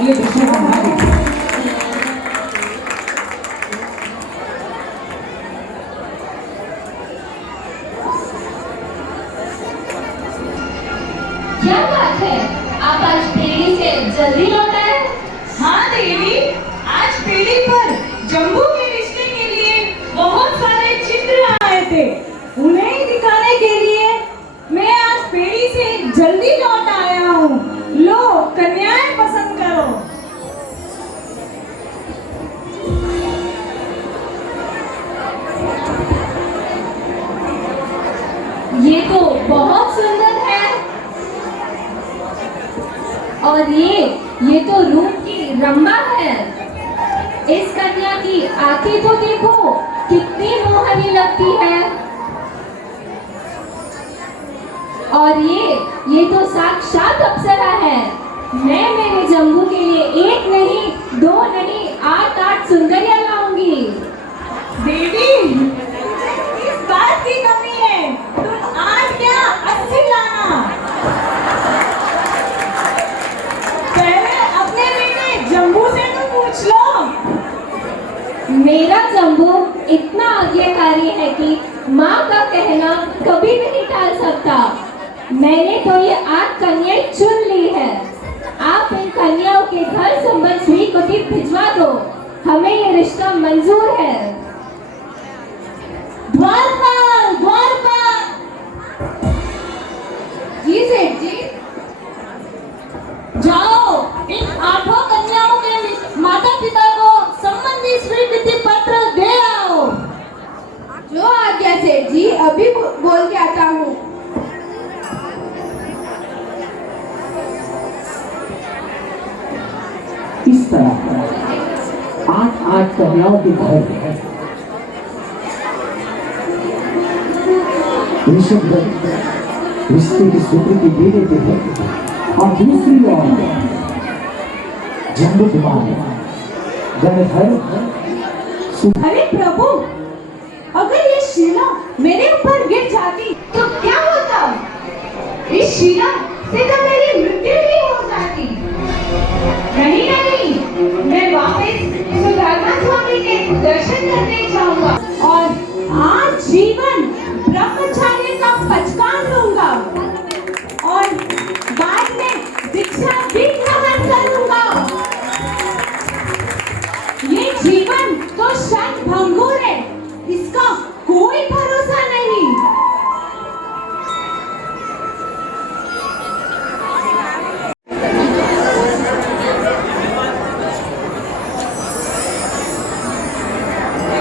अगले प्रश्न का ध्यान दीजिए। क्या बात है, आप आज पीढ़ी से जल्दी लौट आए? हाँ देवी, आज पीढ़ी पर जम्बू के रिश्ते के लिए बहुत सारे चित्र आए थे। उन्हें दिखाने के लिए मैं आज पीढ़ी से जल्दी लौट आया हूँ। लो, कन्याएं पसंद करो। ये तो बहुत सुंदर है। और ये तो रूप की रंबा है। इस कन्या की आंखें तो देखो, कितनी मोहनी लगती है। और ये तो साक्षात अप्सरा है। मैं मेरे जम्बू के लिए एक नहीं, दो नहीं, 8 सुंदरियां लाऊंगी। देवी, इस बात की कमी है, तुम 8 क्या 80 लाना। पहले अपने बेटे जम्बू से तो पूछ लो। मेरा जम्बू इतना आज्ञाकारी है कि माँ का कहना कभी नहीं टाल सकता। मैंने तो ये 8 कन्याएं चुन ली है। आप इन कन्याओं के घर संबंध स्वीकृति भिजवा दो। हमें ये रिश्ता मंजूर है। द्वारपाल, द्वारपाल। जी सेठ जी। जाओ, इन 8 कन्याओं के माता पिता को संबंधी स्वीकृति पत्र दे आओ। जो आज्ञा सेठ जी, अभी बोल के आता हूँ। इस तरह 8 कन्याओं के घर ऋषभ रिश्ते की स्वीकृति दे देते हैं और दूसरी ओर जम्बू कुमार अरे प्रभु, अगर ये शीला मेरे ऊपर गिर जाती तो क्या होता? इस शीला से तो मेरी मृत्यु ही हो जाती। नहीं, मैं वापस सुदामा स्वामी के दर्शन करने जाऊंगा और आज जीवन ब्रह्मचार्य का पचकान लूंगा और बाद में दीक्षा भी ग्रहण करूंगा। ये जीवन तो क्षण भंगुर है, इसका कोई भरोसा नहीं।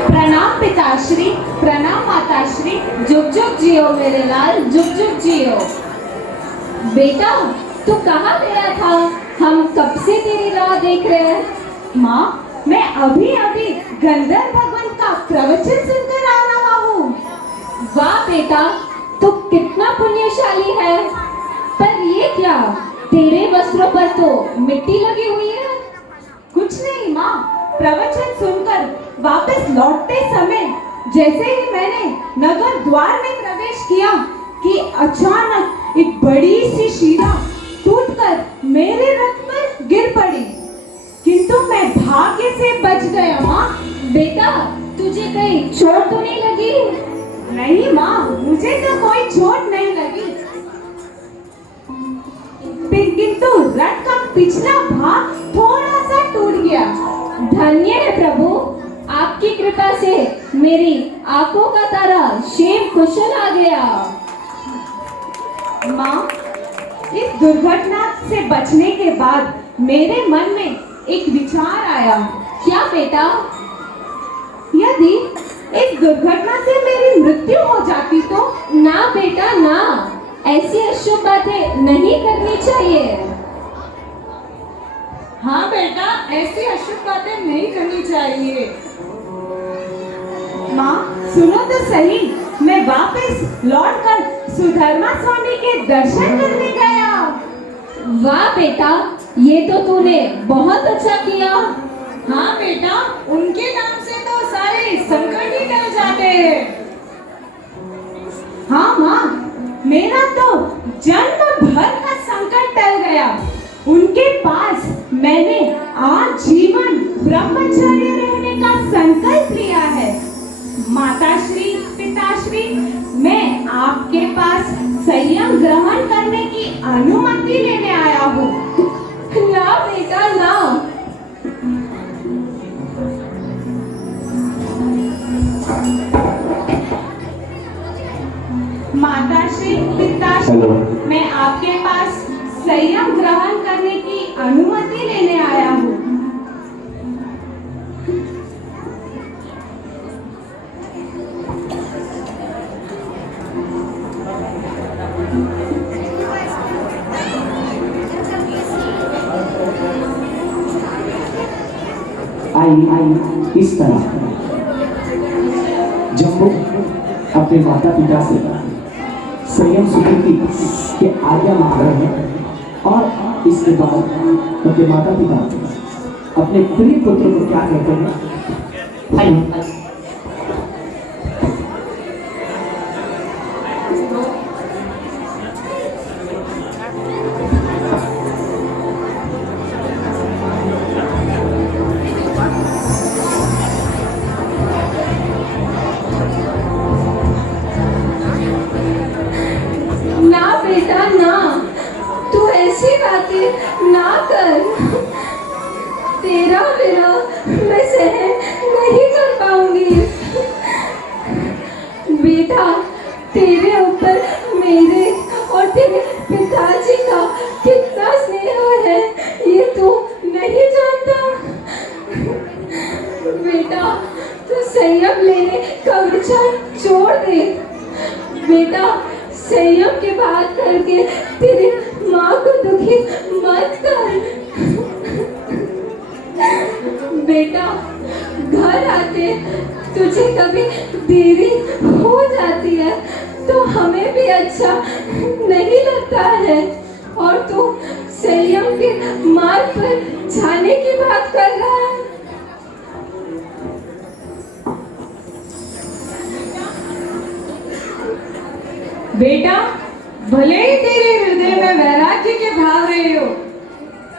प्रणाम पिताश्री, प्रणाम माताश्री। जुग जुग जियो मेरे लाल, जुग जुग जियो। बेटा, तू कहाँ गया था? हम कब से तेरी राह देख रहे हैं। माँ, मैं अभी गंधर्व भगवान का प्रवचन सुनकर आ रहा हूँ। वाह बेटा, तू कितना पुण्यशाली है। पर ये क्या, तेरे वस्त्रों पर तो मिट्टी लगी हुई है। कुछ नहीं माँ, प्रवचन सुनकर वापस लौटते समय जैसे ही मैंने नगर द्वार में प्रवेश किया कि अचानक एक बड़ी सी शीला टूटकर मेरे रथ पर गिर पड़ी, किंतु मैं भाग्य से बच गया। माँ, बेटा, तुझे कहीं चोट तो नहीं लगी? नहीं माँ, मुझे तो कोई चोट नहीं लगी, किंतु रथ का पिछला भाग थोड़ा सा टूट गया। धन्य है प्रभु, आपकी कृपा से मेरी आंखों का तारा क्षेम कुशल आ गया। माँ, इस दुर्घटना से बचने के बाद मेरे मन में एक विचार आया। क्या बेटा? यदि इस दुर्घटना से मेरी मृत्यु हो जाती तो? ना बेटा ना, ऐसी अशुभ बातें नहीं करनी चाहिए। हाँ बेटा, ऐसी अशुभ बातें नहीं करनी चाहिए। माँ, सुनो तो सही, मैं वापस लौटकर सुधर्मा स्वामी के दर्शन करने गया। वाह बेटा, ये तो तूने बहुत अच्छा किया। हाँ बेटा, उनके नाम से तो सारे संकट ही टल जाते हैं। हाँ माँ, मेरा तो जन्म भर का संकट टल गया। उनके पास मैंने ब्रह्मचर्य रहने का संकल्प लिया है। माताश्री, पिताश्री, मैं आपके पास संयम ग्रहण करने की अनुमति लेने आया हूँ। ना बेटा ना। माताश्री, पिताश्री, हेलो। मैं आपके पास संयम ग्रहण करने की अनुमति लेने आया हूँ। आई इस तरह जब वो अपने माता पिता से संयम सूत्र की आज्ञा मांग रहे हैं और इसके बाद अपने माता पिता अपने प्रिय पुत्र को क्या कहते हैं? आई ना बेटा ना, तू ऐसी बातें ना कर। तेरा बिना मैं सहन नहीं कर पाऊंगी। बेटा, तेरे ऊपर मेरे और तेरे पिताजी का कितना स्नेह है ये तू नहीं जानता। बेटा, तू संयम लेने का विचार छोड़ दे। बेटा, संयम की बात करके तेरी माँ को दुखी मत कर। बेटा, घर आते तुझे कभी देरी हो जाती है तो हमें भी अच्छा नहीं लगता है, और तू संयम के मार्ग पर जाने की बात कर रहा है। बेटा, भले ही तेरे हृदय में वैराग्य के भाव रहे हो,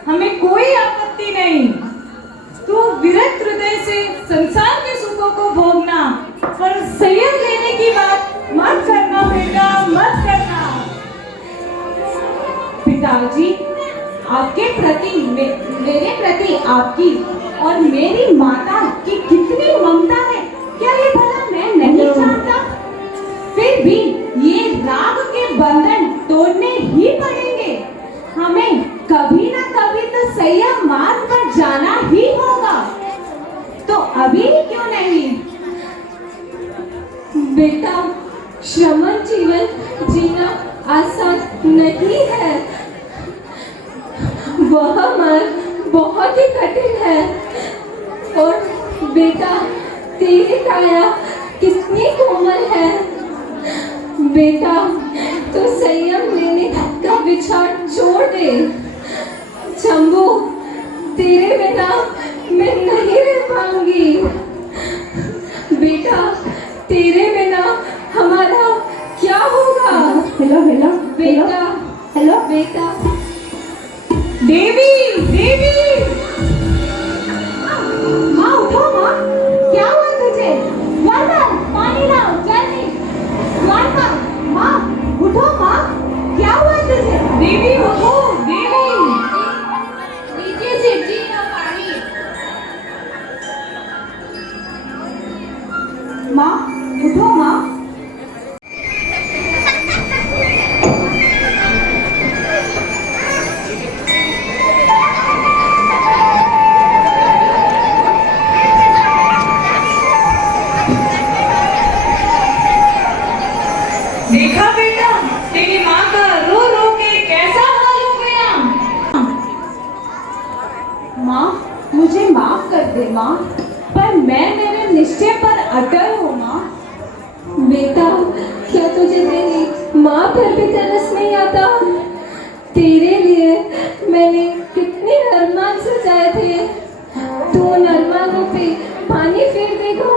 हमें कोई आपत्ति नहीं। तू विरक्त हृदय से संसार के सुखों को भोगना, पर संयम लेने की बात मत करना बेटा, मत करना। पिताजी, आपके प्रति मेरे प्रति आपकी और मेरी माता की कितनी ममता है, क्या ये भला मैं नहीं जानता? फिर भी ये राग के बंधन तोड़ने ही पड़ेंगे। हमें कभी ना कभी तो संयम मार्ग पर जाना ही होगा, तो अभी क्यों नहीं? बेटा, श्रमण जीवन जीना आसान नहीं है। वह मार्ग बहुत ही कठिन है। और बेटा, तेरी काया कितनी कोमल है। बेटा, तो संयम लेने का विचार छोड़ दे। शंभू, तेरे बिना मैं नहीं रह पाऊंगी। बेटा, तेरे बिना हमारा क्या होगा? हेलो हेलो बेटा, हेलो बेटा। देवी, देवी, माँ उठो माँ, क्या हुआ तुझे? द्वारका, पानी लाओ जल्दी। द्वारका, माँ उठो माँ, क्या हुआ तुझे? देवी उठो, देवी। लीजिए सेठ जी का पानी। माँ उठो माँ। देखा बेटा, तेरी माँ का रो रो के कैसा हाल हो गया। माँ, मुझे माफ कर दे माँ, पर मैं मेरे निश्चय पर अटल हूँ माँ। बेटा, क्या तुझे मेरी माँ पर भी तरस नहीं आता? तेरे लिए मैंने कितने नरमान सजाए थे, तू नरमानों पे पानी फेर देगा।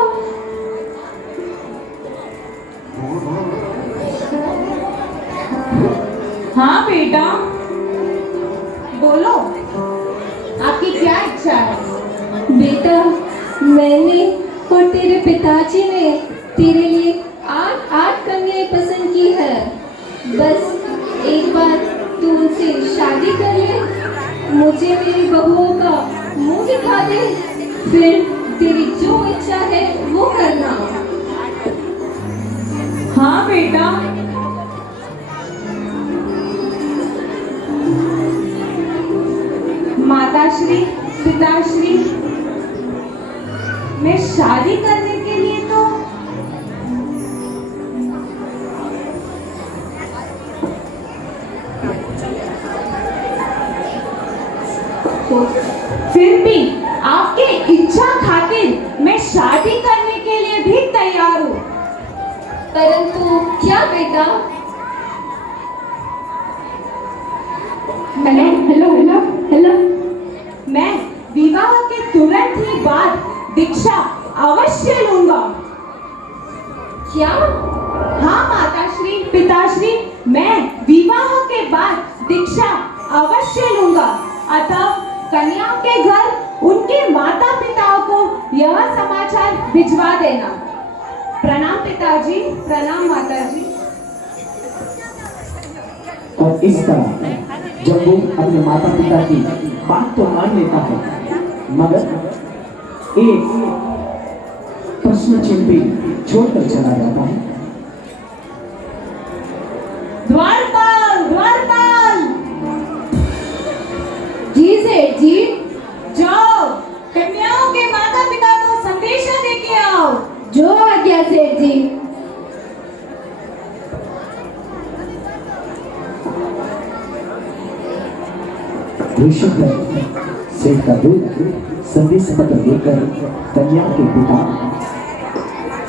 हाँ बेटा, बोलो, आपकी क्या इच्छा है? बेटा, मैंने और तेरे पिताजी ने तेरे लिए 8 कन्याएं पसंद की है। बस एक बार तू उनसे शादी कर ले, मुझे मेरी बहुओं का मुंह दिखा दे, फिर तेरी जो इच्छा है वो करना। हाँ बेटा, माताश्री, पिताश्री, मैं शादी करने के लिए तो फिर भी आपके इच्छा खातिर मैं शादी करने के लिए भी तैयार हूँ। परंतु क्या बेटा? हेलो, मैं विवाह के तुरंत ही बाद दीक्षा अवश्य लूंगा। क्या? हाँ माताश्री, पिताश्री, मैं विवाह के बाद दीक्षा अवश्य लूंगा। अतः कन्याओं के घर उनके माता पिताओं को यह समाचार भिजवा देना। प्रणाम पिताजी, प्रणाम माताजी। और इस तरह जब वो अपने माता पिता की बात तो मान लेता है, मगर एक प्रश्न चिन्ह भी छोड़कर चला जाता है। द्वारपाल, द्वारपाल। जी सेठ जी। जाओ, कन्याओं के माता पिता को संदेशा देके आओ। जो आज्ञा सेठ जी। ऋषभ सेठ का दूत संदेश पत्र लेकर कन्या के पिता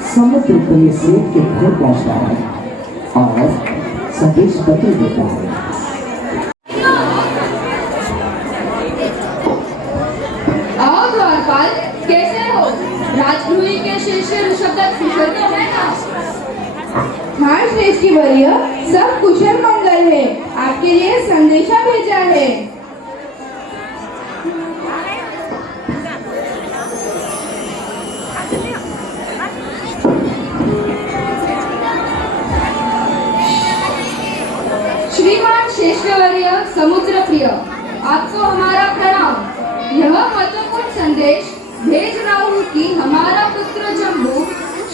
समुद्र तले सेठ के घर पहुंचता है और संदेश पत्र देता है। आओ द्वारपाल, कैसे हो? राजगृह के शिष्य ऋषभदत्त कुशल तो है ना? हाँ श्रेष्ठी वर्य, सब कुशल मंगल है। आपके लिए संदेशा भेजा है। श्रीमान श्रेष्ठवर्य समुद्र प्रिय, आपको हमारा प्रणाम। यह महत्वपूर्ण संदेश भेज रहा हूँ कि हमारा पुत्र जम्बू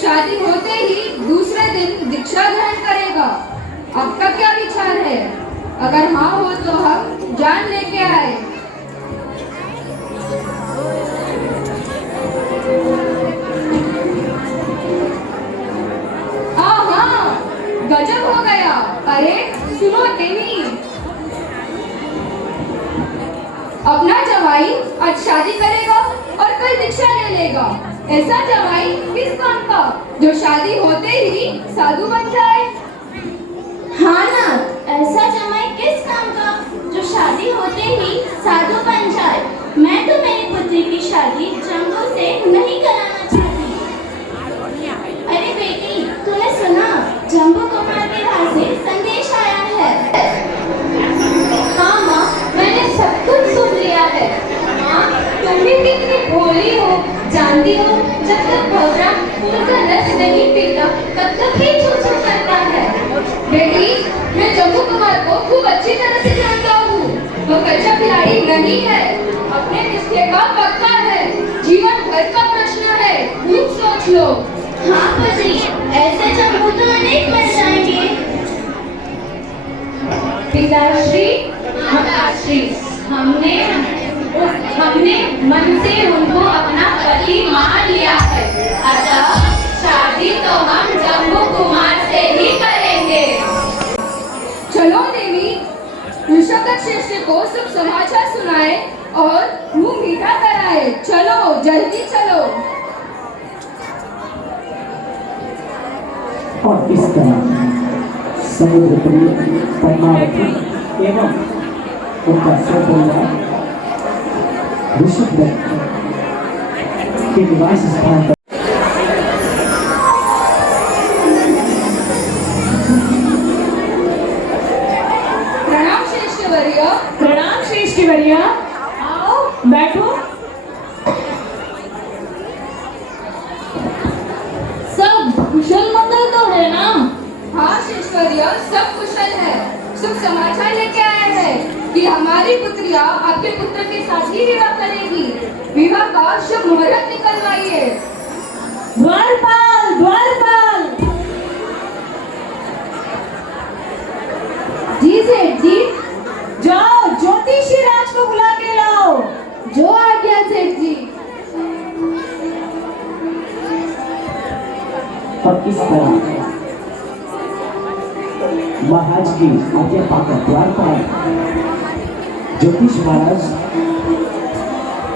शादी होते ही दूसरे दिन दीक्षा ग्रहण करेगा। आपका क्या विचार है? अगर हाँ हो तो हम जान लेके आए। हाँ, गजब हो गया। अरे सुनो देवी, अपना जवाई आज शादी करेगा और कल दीक्षा ले लेगा। ऐसा जवाई किस काम का जो शादी होते ही साधु बन जाए? हाँ ना, ऐसा जमाई किस काम का जो शादी होते ही साधु बन जाए। मैं तो मेरी पुत्री की शादी जम्बू से नहीं कराना चाहती। अरे बेटी, तूने सुना? जम्बू कुमार के वहाँ से संदेश आया है। हाँ माँ, मैंने सब कुछ सुन लिया है। माँ, तुम भी कितनी भोली हो। जानती हो, जब तक भवरा फूल का रस नहीं पीता तब तक ही चूचू करता है। बेटी, मैं जम्बू कुमार को खूब अच्छी तरह से जानता हूँ। वो कच्चा खिलाड़ी नहीं है, अपने रिश्ते का पक्का है। जीवन भर का प्रश्न है, खूब सोच लो। हाँ पुत्री, ऐसे जम्बू तो अनेक मिल जाएंगे। पिताश्री, माताश्री, हमने मन से उनको अपना पति मान लिया है। अतः शादी तो हम जम्बू कुमार से ही करेंगे। चलो देवी, ऋषभदत्त श्रेष्ठ को शुभ समाचार सुनाए और मुंह मीठा कराए। चलो, जल्दी चलो। और इस तरह समुद्र प्रिय पद्मावती एवं उनका सपरिवार ऋषभदत्त के निवास स्थान पर प्रणाम श्रेष्ठवर्य। प्रणाम श्रेष्ठी वर्य। आओ बैठो। हमारी पुत्रिया आपके पुत्र के साथ ही विवाह करेगी। विवाह का शुभ मुहूर्त निकलवाइए। द्वारपाल, द्वारपाल। जी सेठ जी। जाओ ज्योतिषी राज को बुला के लाओ। जो आज्ञा सेठ जी। और इस तरह महाराज की आज्ञा पाकर द्वारपाल ज्योतिष महाराज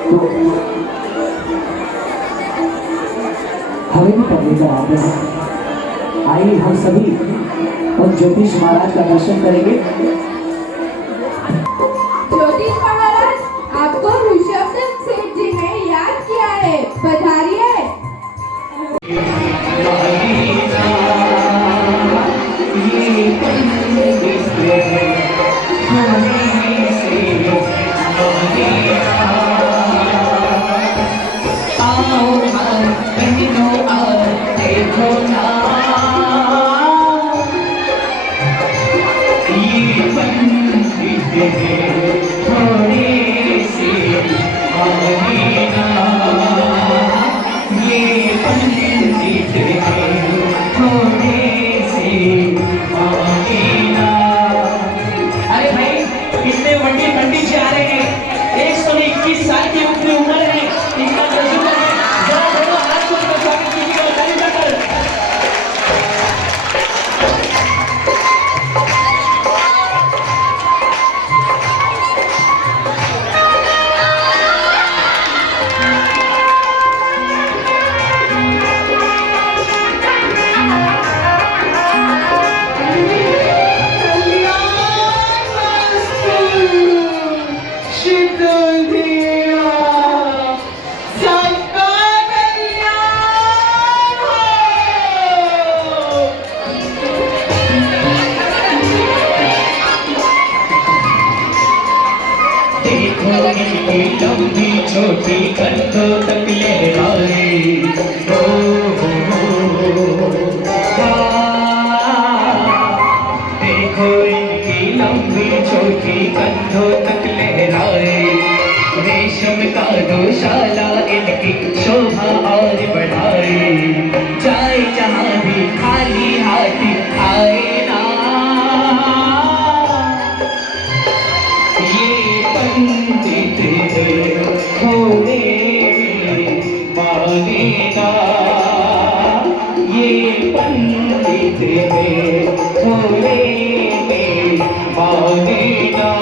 तो हवेली पर लेकर आते हैं। आइए हम सभी उन ज्योतिष महाराज का दर्शन करेंगे। ज्योतिष महाराज, आपको ऋषभदेव सेठ जी ने याद किया है, पधारिए। लंबी छोटी कंधों तक लहराए देखो इनकी लंबी छोटी कंधों तक लहराए। रेशम का गौशाला इनकी शोभा और बढ़ाए। जाए जहाँ भी खाली हाथ आए ना, ये पंडित होने मानेगा, ये पंडित होने मानेगा।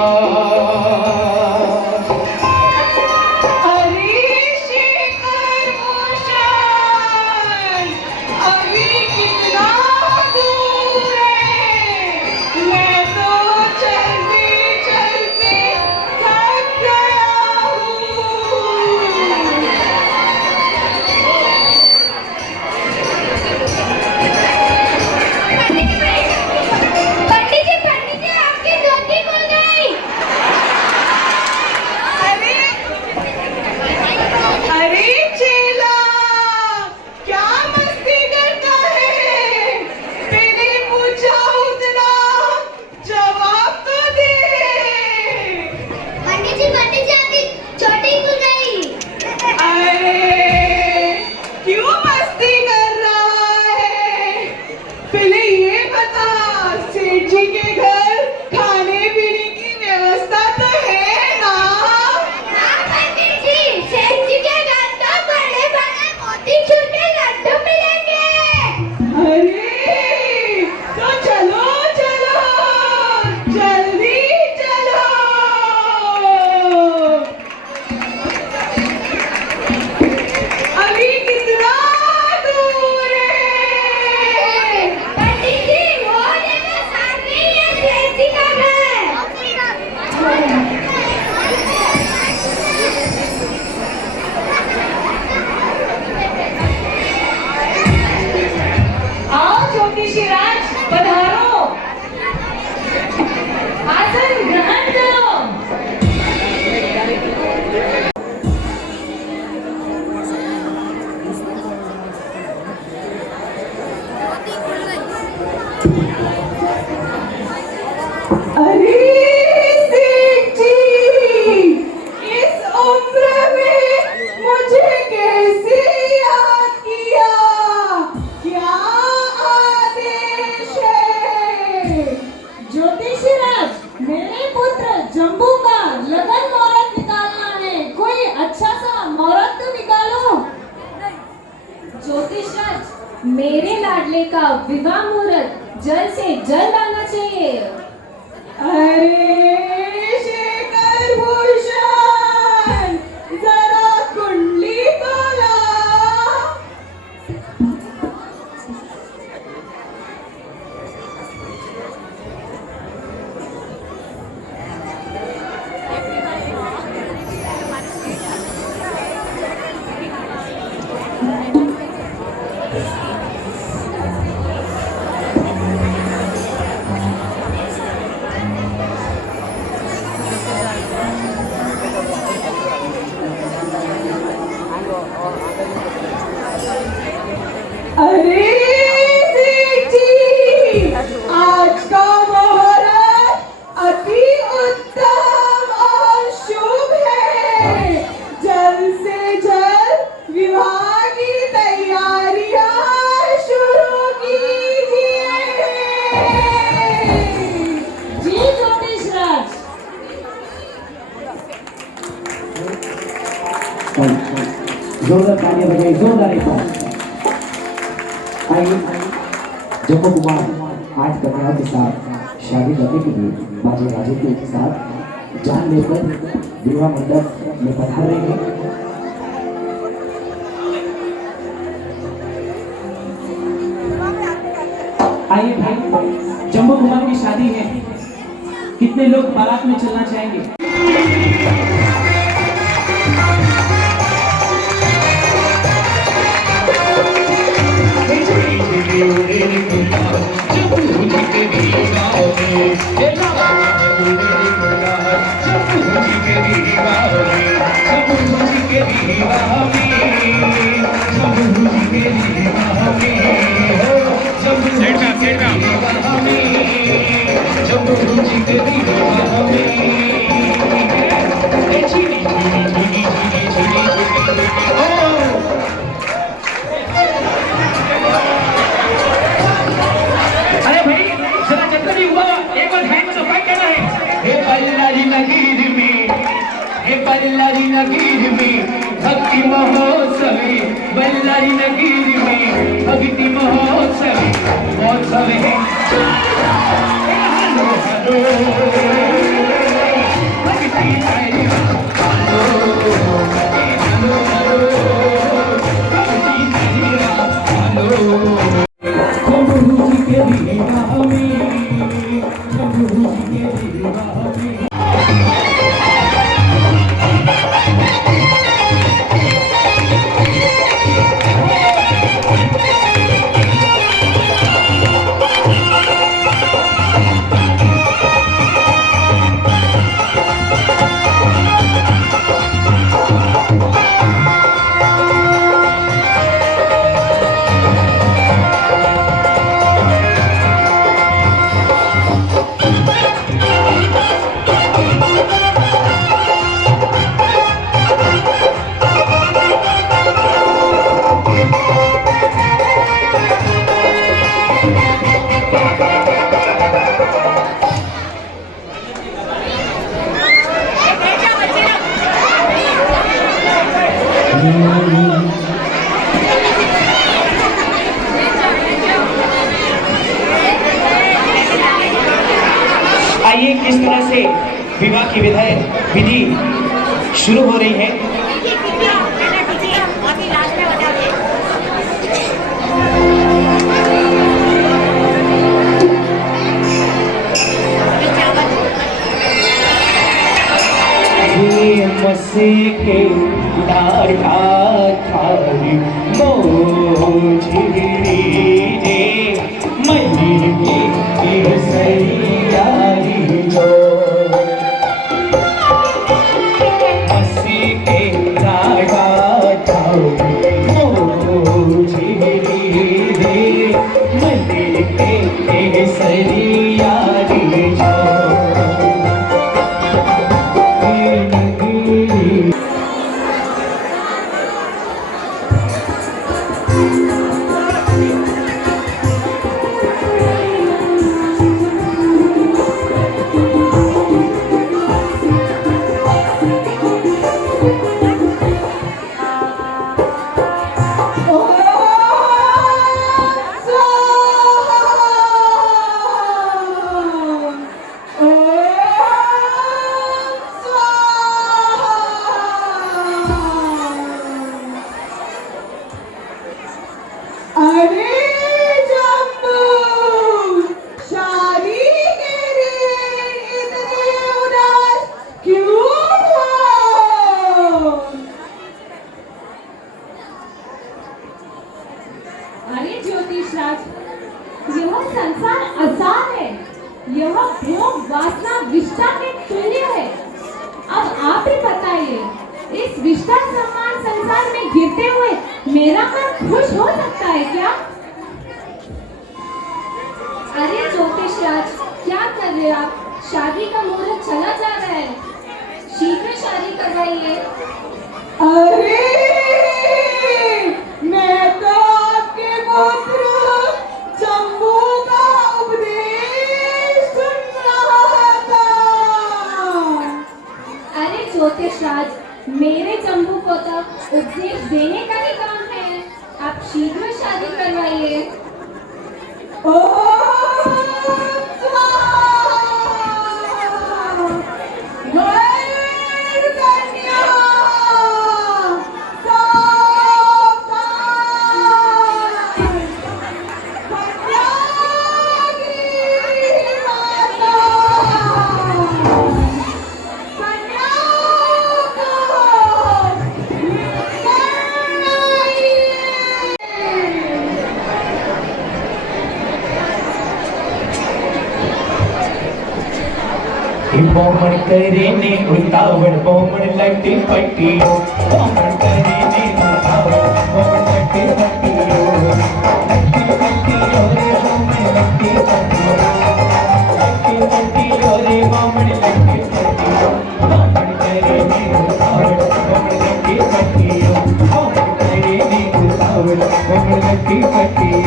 अरे सेठ जी, मेरे लाडले का विवाह मुहूर्त जल्द से जल्द आना चाहिए। अरे शेखर भूषण, जरा कुंडली तो ला। अरे सेठ जी, आज का मुहूर्त अति उत्तम और शुभ है। जल्द से जल्द विवाह की तैयारियां शुरू कीजिए। जी ज्योतिष राज। जोरदार तालियां बजाइए, जोरदार एक बार। आइए, जम्बो कुमार आज कन्याओं के साथ शादी करने के लिए बाजे गाजे के साथ जान लेकर विवाह मंडप में पधार रहे हैं। आइए भाई, जम्बो कुमार की शादी है, कितने लोग बारात में चलना चाहेंगे? बल्लारी नगीर में भक्ति महोत्सवी, बल्लारी नगीर में भक्ति महोत्सवी महोत्सव है। आइए, किस तरह से विवाह की विधि शुरू हो रही है। मसीह के लाडा थारी मोझड़ी रे मंदिर की सैयारी जो मसीह के लाडा थारी मोझड़ी रे मंदिर के सैयारी जो। इस विशाल सम्मान संसार में गिरते हुए मेरा मन खुश हो सकता है क्या? अरे ज्योतिष राज, क्या कर रहे हो आप? शादी का मुहूर्त चला जा रहा है, शीघ्र शादी करवाइए। अरे मैं तो आपके पुत्र जम्बू का उपदेश सुन रहा था। अरे ज्योतिष राज, मेरे जम्बू को तो उपदेश देने का ही काम है, आप शीघ्र शादी करवाइए। बोमण करे ने उतावड़ बोमण लट्टी पट्टियो बोमण करे ने उतावड़ बोमण लट्टी पट्टियो लट्टी पट्टियो रे बोमण लट्टी पट्टियो लट्टी पट्टियो रे बोमण लट्टी पट्टियो बोमण करे ने उतावड़ बोमण लट्टी पट्टियो बोमण करे ने उतावड़ बोमण लट्टी पट्टियो।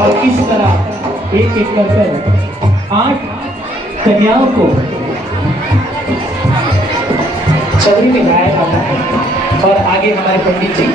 और इस तरह एक एक कर 8 कन्याओं को छवरी में गाया जाता है। और आगे हमारे पंडित जी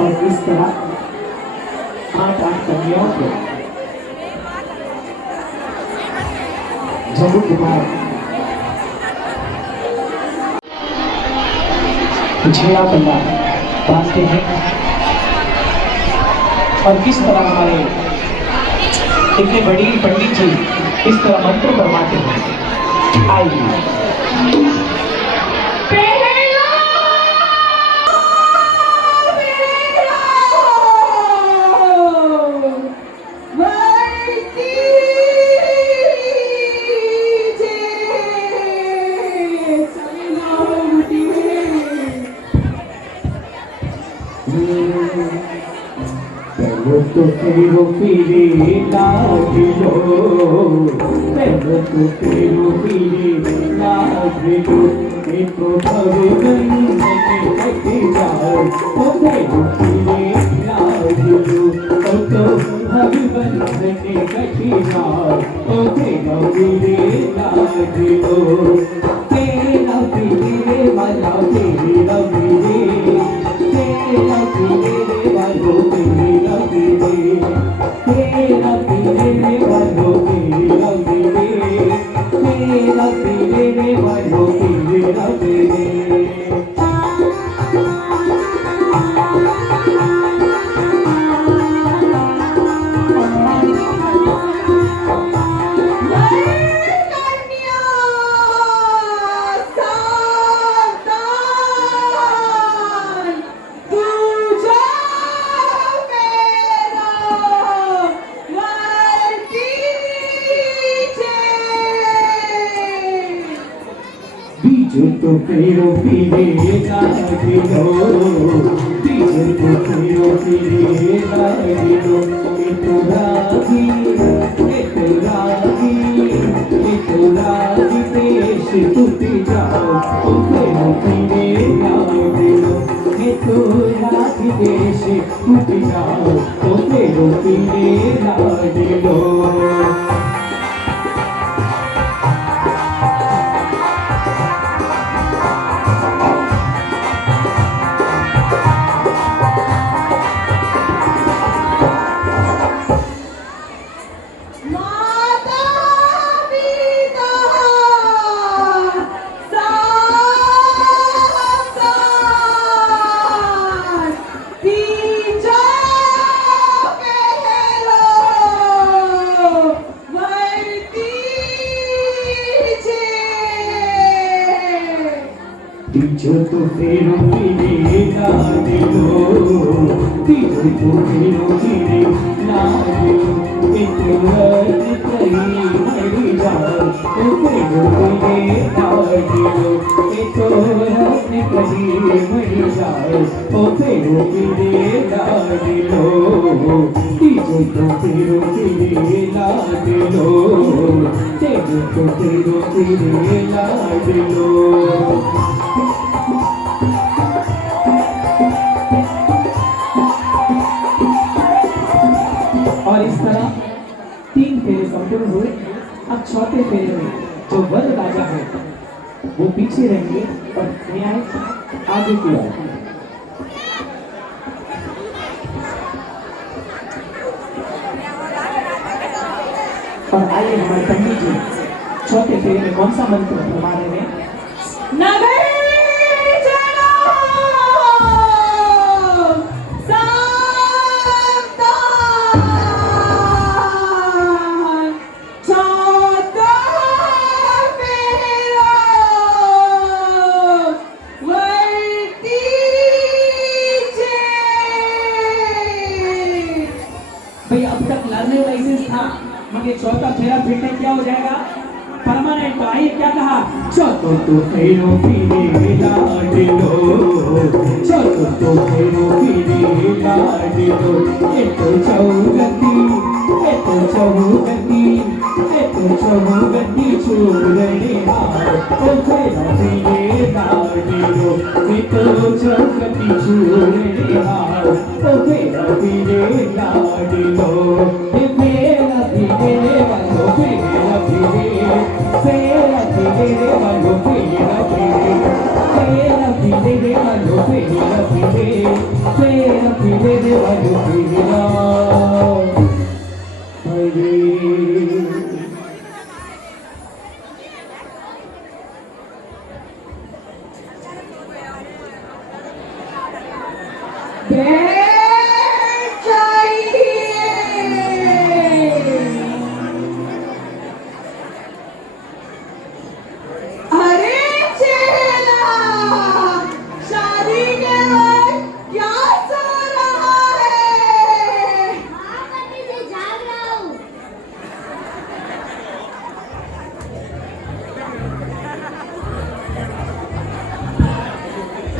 और इस तरह 8 कन्याओं को जम्बू कुमार झेड़ा पल्ला बांधते हैं। और किस तरह हमारे इतने बड़ी पंडित जी इस तरह मंत्र फरमाते हैं। आइए तो तेरो पीरे लागिलो तेरो तो तेरो पीरे लागिलो ये तो भगवान ने कहे जाओ तो तेरो पीरे लागिलो तो भगवान ने कहे जाओ पीले लाडलो तेरा पीले वाला तेरा पीले तेरा पीले वालो तेरा पीले तेरा पीले वालो तेरा पीले तेरा पीले वालो तेरा पीले कन्या सावधान, तुझा मेरा वर्तीचे। बीजो तो करो पीले लाडलो बीजो तो करो पीले लाडलो तो रागी देश टूटी जाओ तो करो पीले लाडलो तो रागी देश टूटी जाओ तो करो पीले लाडलो माता पिता सावधान, तीजा पहलो वर्तीचे। तीजो तो फेरो पीले लाडलो तीजो तो फेरो पीले लाडलो एक रात कहीं मरी जाओ तो फेरो पीले लाडलो एक रात कहीं मरी जाओ तो फेरो पीले लाडलो तीजो तो फेरो पीले लाडलो तीजो तो फेरो पीले लाडलो और इस तरह 3 फेरे संपूर्ण हुए। अब चौथे फेरे में जो वर राजा है वो पीछे रहेंगे और न्याय आगे की ओर। और आइए हमारे पंडित जी चौथे फेरे में कौन सा मंत्र फरमा रहे हैं? नगर जनो सावधान, चौथा फेरा वर्तीचे। भाई अब तक लर्निंग लाइसेंस था मगर चौथा फेरा फिर से क्या हो जाएगा? परमानेंट। तो आइए क्या कहा? चौथो तो फेरो पीले लाडलो चौथो तो फेरो पीले लाडलो ये तो चौगती चूरने हार ओ फेरो पीले लाडलो ये तो चौगती चूरने हार ओ फेरो पीले लाडलो ये फेरा पीले वालो फेरा पीले फेरा पीले वालो फेरा पीले फेरा पीले वालो फेरा पीले फेरा पीले वालो फेरा पीले। बैठ जाइए। अरे चेला, शादी के वक्त क्या सो रहा है? हाँ पति जी जाग रहा हूँ।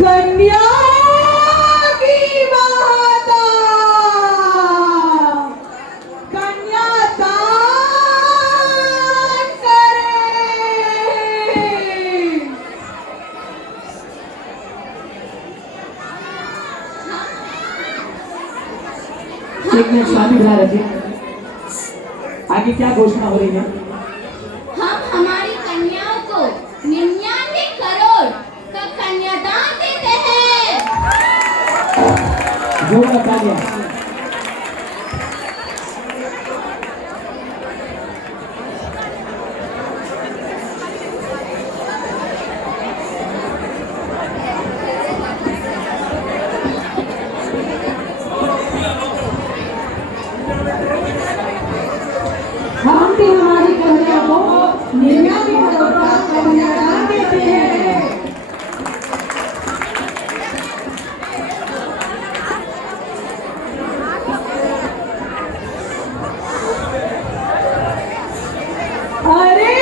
कन्या की माता, कन्यादान करें। एक मिनट शादी बिला रखिए। आगे क्या घोषणा हो रही है? 99 करोड़ का कन्यादान देते हैं। जो बता दिया। हम भी हमारी कन्या को 99 करोड़ का कन्यादान देते हैं। अरे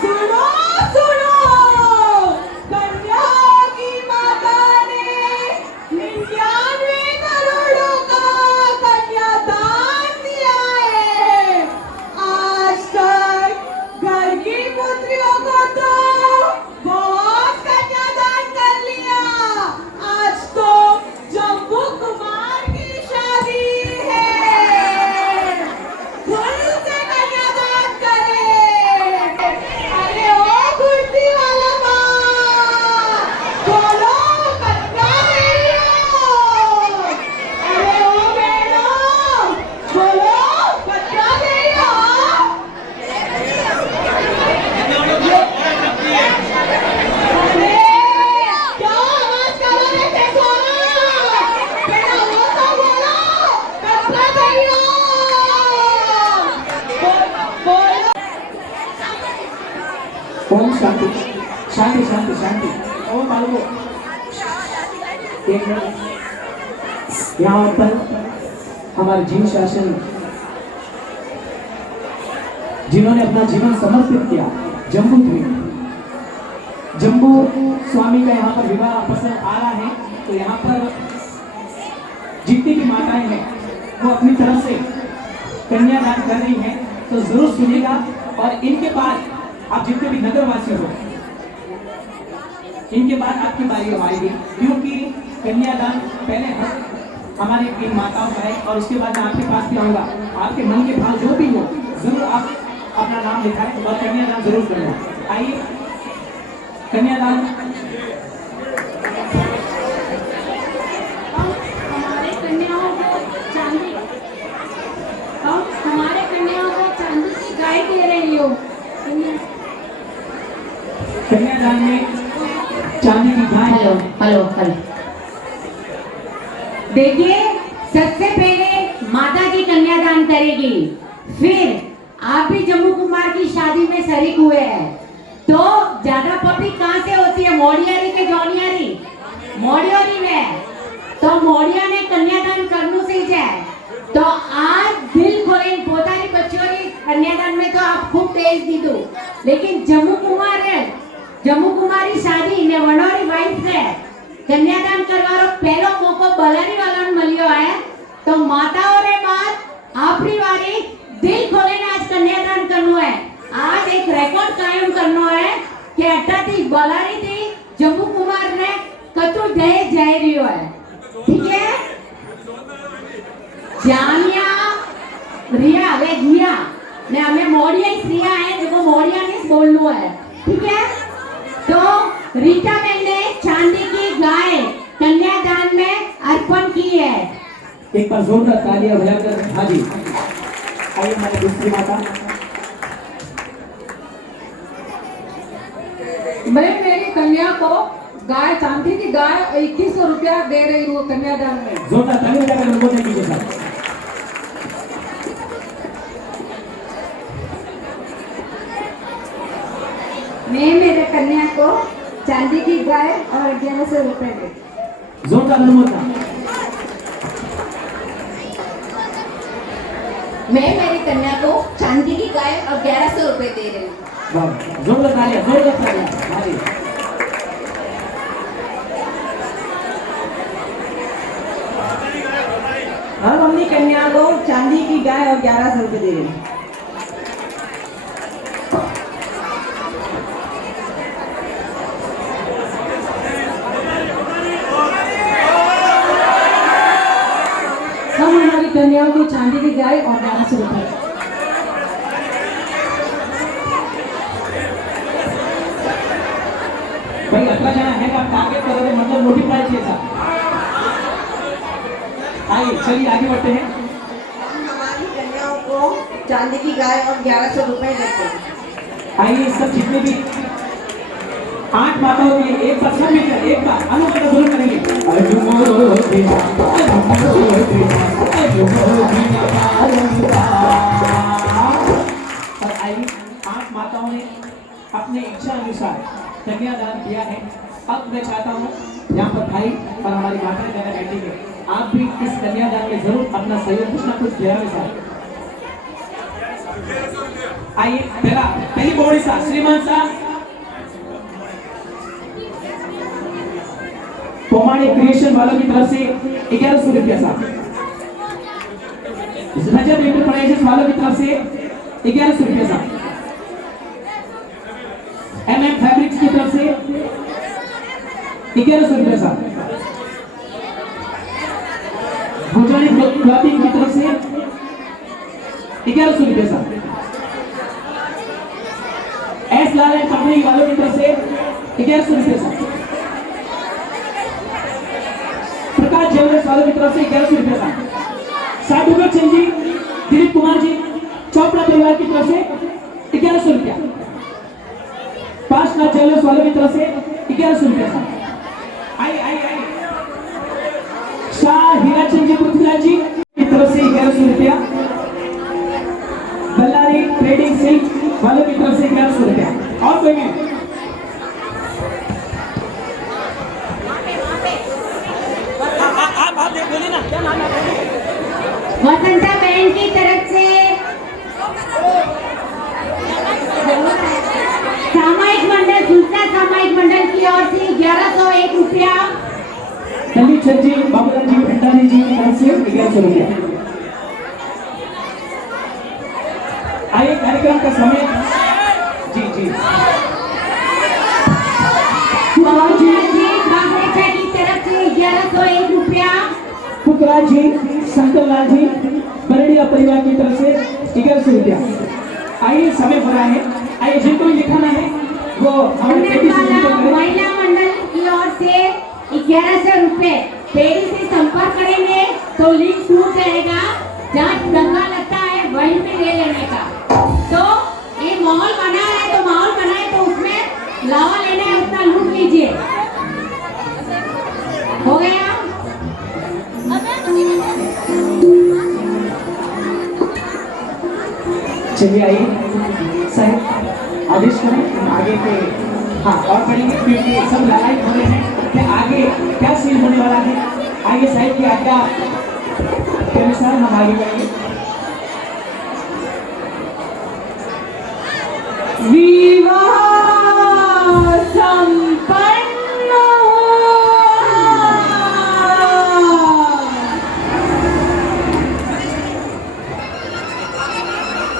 सुनो सुनो, कन्या की माता ने 99 करोड़ों का कन्यादान दिया है। आज तक घर की पुत्रियों को तो बहुत कन्यादान कर लिया, आज तो जम्बू कुमार की शादी है। खुल से कन्यादान करें। अरे ओ कुर्सी वाला माँ, बोलो कन्या दे रही हो। अरे ओ बहनों, बोलो कन्या दे रही हो। अरे क्या आवाज कर रहे थे सोना? बेटा वो तो बोलो कन्या दे रही हो। बोलो। ओम शांति शांति शांति शांति। ओम बालको एक मिनट। यहाँ पर हमारे जीव शासन जिन्होंने अपना जीवन समर्पित किया, जम्बू द्वीप, जम्बू स्वामी का यहाँ पर विवाह पसंद आ रहा है, तो यहाँ पर जितनी भी माताएं हैं वो अपनी तरफ से कन्यादान कर रही हैं, तो जरूर सुनिएगा। और इनके बाद आप जितने भी नगरवासी हो, इनके बाद आपकी बारी आएगी, क्योंकि कन्यादान पहले हमारे इन माताओं का है, और उसके बाद मैं आपके पास भी आऊंगा। आपके मन के भाव जो भी हो, जरूर आप अपना नाम लिखाएं और कन्यादान जरूर करना। आइए कन्यादान। हमारे कन्याओं को चांदी हमारे कन्याओं को चांदी की गाय दे रही हो। कन्यादान में चांदी की गाय। Hello hello hello. देखिए, सबसे पहले माता जी कन्यादान करेगी, फिर आप भी जम्मू कुमार की शादी में शरीक हुए हैं, तो ज्यादा पब्लिक कहाँ से होती है? मोडियारी के जौनियारी, मोडियारी में तो मोडिया ने कन्यादान करने से जाए, तो आज दिल खोले पोतानी बच्चोरी कन्यादान में तो आप खूब तेज दी दो, लेकिन जम्मू कुमार है, जम्मू कुमारी शादी ने वनोरी वाइफ है कन्यादान करवारो पहलो मौको बलारी वाला ने मलियो है, तो माताओं रे बात आपरी वारी दिल खोले आज कन्यादान करनो है। आज एक रिकॉर्ड कायम करनो है कि अट्टा थी बलारी थी जम्मू कुमार ने कतु दहेज जाय रियो है, ठीक है? जानिया रिया वे जिया ने हमें मोड़िया रिया है, देखो मोड़िया नहीं बोलना है, ठीक है? तो रीटा बहन ने चांदी की गाय कन्यादान में अर्पण की है। एक बार जोरदार तालियां बजाकर। हाँ जी, आइए हमारी दूसरी माता। मैं मेरी कन्या को गाय, चांदी की गाय 2100 रुपया दे रही हूँ कन्यादान में। जोरदार ताली बजाकर उनको दे दीजिए सर। मैं मेरे कन्या को चांदी की गाय और 1100 रुपए दे। जोरदार अनुमोदन। मैं मेरी कन्या को चांदी की गाय और 1100 रुपए दे रही हूँ। वाह, जोरदार तालियां, जोरदार तालियां। हाँ जी, हम अपनी कन्या को चांदी की गाय और 1100 रुपए दे रहे हैं। हम हमारी कन्याओं को चांदी की गाय और 1100 रुपए। यात्रा जाना है आप टारगेट करोगे मतलब मल्टीप्लाई किया था। आइए चलिए आगे बढ़ते हैं। हमारी कन्याओं को चांदी की गाय और 1100 रुपए देते हैं। आइए सब जितने भी 8 माताओं के लिए एक बार सब मिलकर एक बार अनुमोदन जरूर करेंगे। और आइए 8 माताओं ने अपने इच्छा अनुसार कन्यादान किया है। अब मैं चाहता हूँ यहाँ पर भाई और हमारी माताएं जगह बैठेंगे, आप भी इस कन्यादान में जरूर अपना सहयोग कुछ ना कुछ दिया में साथ। आइए पहली बोड़ी साहब श्रीमान साहब पोमाड़ी क्रिएशन वालों की तरफ से 1100 रुपया साहब। रजत एंटरप्राइजेस वालों की तरफ से 1100 रुपया साहब। MM फैब्रिक्स की तरफ से 1100 रुपया साहब। भुजानी क्लॉथिंग की तरफ से 1100 रुपया साहब। एस लाल एंड कंपनी वालों की तरफ से 1100 रुपये साहब। प्रकाश ज्वेलर्स वालों की तरफ से 1100 रुपये साहब। साधुगढ़ चंद जी, दिलीप कुमार जी, चोपड़ा परिवार की तरफ से 1100 रुपया। 5 लाख ज्वेलर्स वालों की तरफ से 1100 रुपये साहब। आइए आइए आइए शाह हीराचंद जी पृथ्वीराज जी की तरफ से 1100 रुपया। बल्लारी ट्रेडिंग सिल्क वालों की तरफ से 1100 रुपया। और कोई नहीं? आप बोलिए ना, क्या नाम है? वसंता बहन की तरफ से सामायिक मंडल सुलता सामायिक मंडल की ओर से 1101 रुपया। दलीप चंद जी, बाबूलाल जी, भंडारी जी की तरफ से 1100 रुपया। आइए कार्यक्रम का समय जी जी की तरफ से 1101 रुपया। पुतराज जी, शंकर लाल जी, बरड़िया परिवार की तरफ से 1100 रुपया। आइए समय हो रहा है, आइए जिनको भी लिखाना है वो हमारे महिला मंडल की ओर से 1100 रुपए। पेड़ी से संपर्क करेंगे तो लिंक टूट जाएगा, जहाँ दंगा लगता है वहीं पे ले लेने का। तो ये माहौल बना है तो माहौल बनाए तो उसमें लावा लेना है उतना लूट लीजिए। हो गया? चलिए आइए साहब आदेश करें आगे के। हाँ और पढ़ेंगे क्योंकि सब लाइव हो रहे हैं कि आगे क्या सीन होने वाला है। आइए साहब की आज्ञा के अनुसार हम आगे बढ़ेंगे। विवाह संपन्न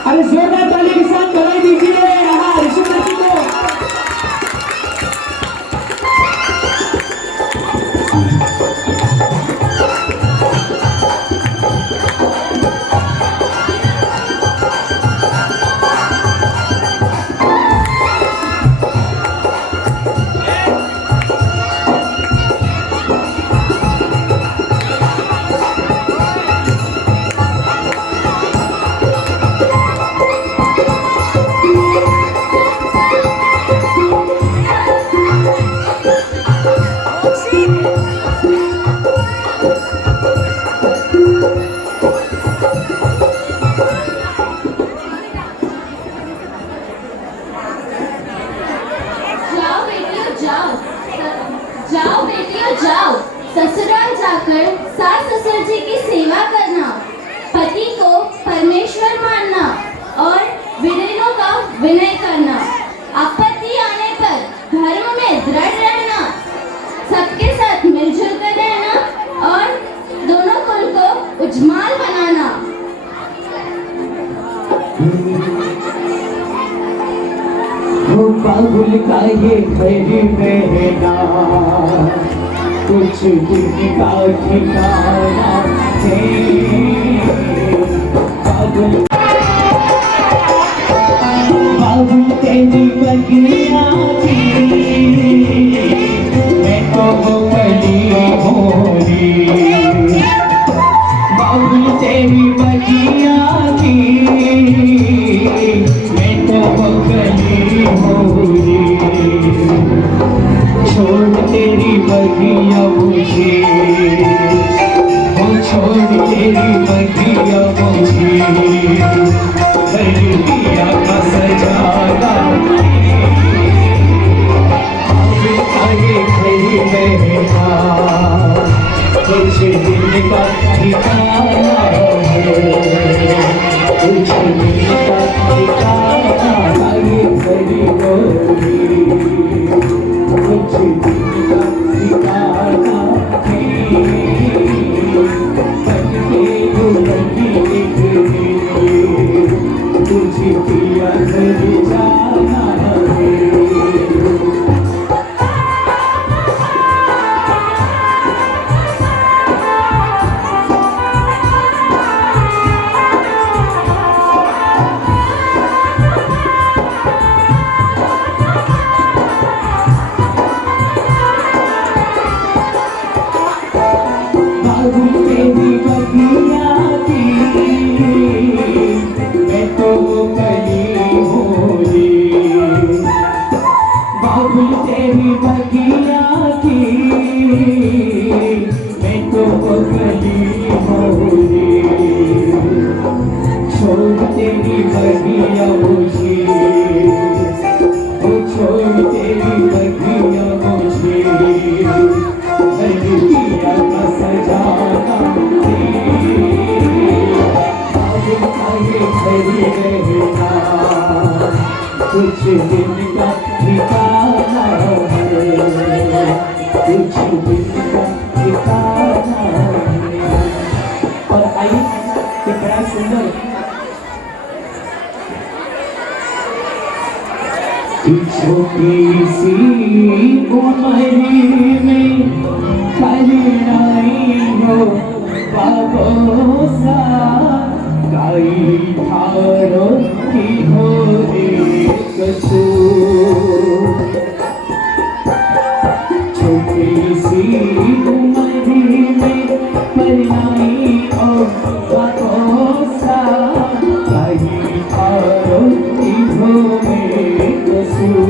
अरे जोरदार ताली के साथ बधाई दीजिए यहाँ ऋषिमती को। जाओ बेटियों जाओ, ससुराल जाकर सास ससुर जी की सेवा करना, पति को परमेश्वर मानना और विनयनों का विनय करना, आपत्ति आने पर धर्म में दृढ़ रहना, सबके साथ मिलजुल कर रहना और दोनों कुल को उज्जवल बनाना। बाबुल का ये खैरी महीना कुछ दिन का ठिकाना है। बाबुल तेरी बगिया थी बगिया मुझे, वो छोड़ तेरी बगिया मुझे, कर दिया का सजाना आगे खड़ी रहना, कुछ दिन का ठिकाना है, कुछ दिन का ठिकाना आगे खड़ी होगी, कुछ दिन का ठिकाना है, बनके दुल्हनी निकली, तुझे पिया घर जाना है। बाबू तेरी बगिया की मैं तो कली होली, बाबू तेरी बगिया की मैं तो कली होली, छोड़ तेरी बगिया मुझे, वो छोड़ तेरी बगिया मुझे, दिया का सजाना आगे खड़ी रहना, कुछ दिन का ठिकाना है, कुछ दिन का ठिकाना है। और आइए एक बड़ा सुंदर छोटी सी उम्र में करुणाई हो बाबोसा, गाई थारो की हो रे कसूर, छोटी सी उम्र में करुणाई हो बाबोसा, गाई थारो की हो रे कसूर।